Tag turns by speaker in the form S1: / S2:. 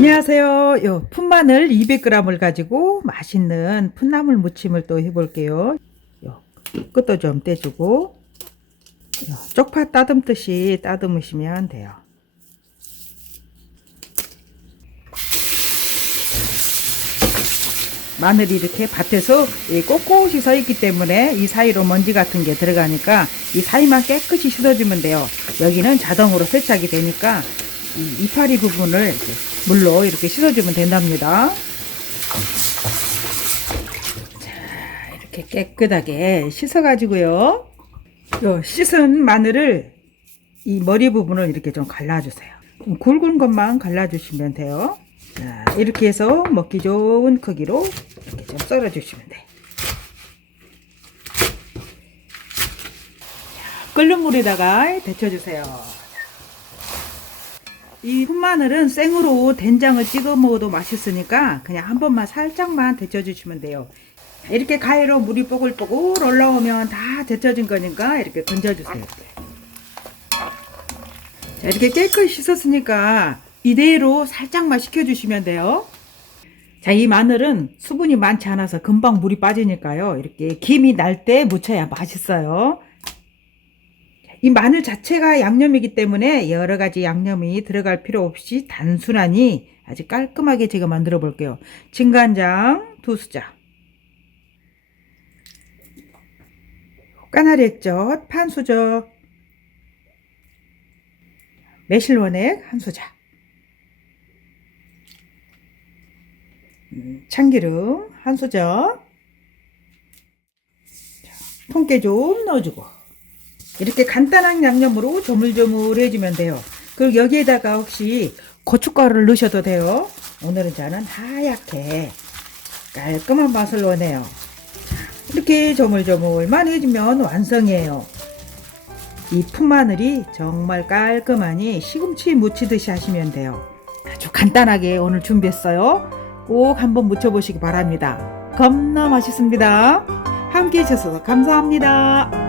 S1: 안녕하세요. 요 풋마늘 200g을 가지고 맛있는 풋나물 무침을 또 해볼게요. 요 끝도 좀 떼주고 요 쪽파 따듬듯이 따듬으시면 돼요. 마늘이 이렇게 밭에서 이 꼿꼿이 서 있기 때문에 이 사이로 먼지 같은 게 들어가니까 이 사이만 깨끗이 씻어주면 돼요. 여기는 자동으로 세척이 되니까 이 이파리 부분을 물로 이렇게 씻어주면 된답니다. 자, 이렇게 깨끗하게 씻어가지고요. 요 씻은 마늘을 이 머리 부분을 이렇게 좀 갈라주세요. 좀 굵은 것만 갈라주시면 돼요. 자, 이렇게 해서 먹기 좋은 크기로 이렇게 좀 썰어주시면 돼. 자, 끓는 물에다가 데쳐주세요. 이 풋마늘은 생으로 된장을 찍어 먹어도 맛있으니까 그냥 한 번만 살짝만 데쳐주시면 돼요. 이렇게 가위로 물이 뽀글뽀글 올라오면 다 데쳐진 거니까 이렇게 건져주세요. 자, 이렇게 깨끗이 씻었으니까 이대로 살짝만 식혀주시면 돼요. 자, 이 마늘은 수분이 많지 않아서 금방 물이 빠지니까요. 이렇게 김이 날 때 무쳐야 맛있어요. 이 마늘 자체가 양념이기 때문에 여러 가지 양념이 들어갈 필요 없이 단순하니 아주 깔끔하게 제가 만들어 볼게요. 진간장 두 수저, 까나리 액젓 반 수저, 매실원액 한 수저, 음, 참기름 한 수저, 자, 통깨 좀 넣어주고 이렇게 간단한 양념으로 조물조물 해주면 돼요. 그리고 여기에다가 혹시 고춧가루를 넣으셔도 돼요. 오늘은 저는 하얗게 깔끔한 맛을 원해요. 자, 이렇게 조물조물만 해주면 완성이에요. 이 풋마늘이 정말 깔끔하니 시금치 무치듯이 하시면 돼요. 아주 간단하게 오늘 준비했어요. 꼭 한번 무쳐보시기 바랍니다. 겁나 맛있습니다. 함께 해주셔서 감사합니다.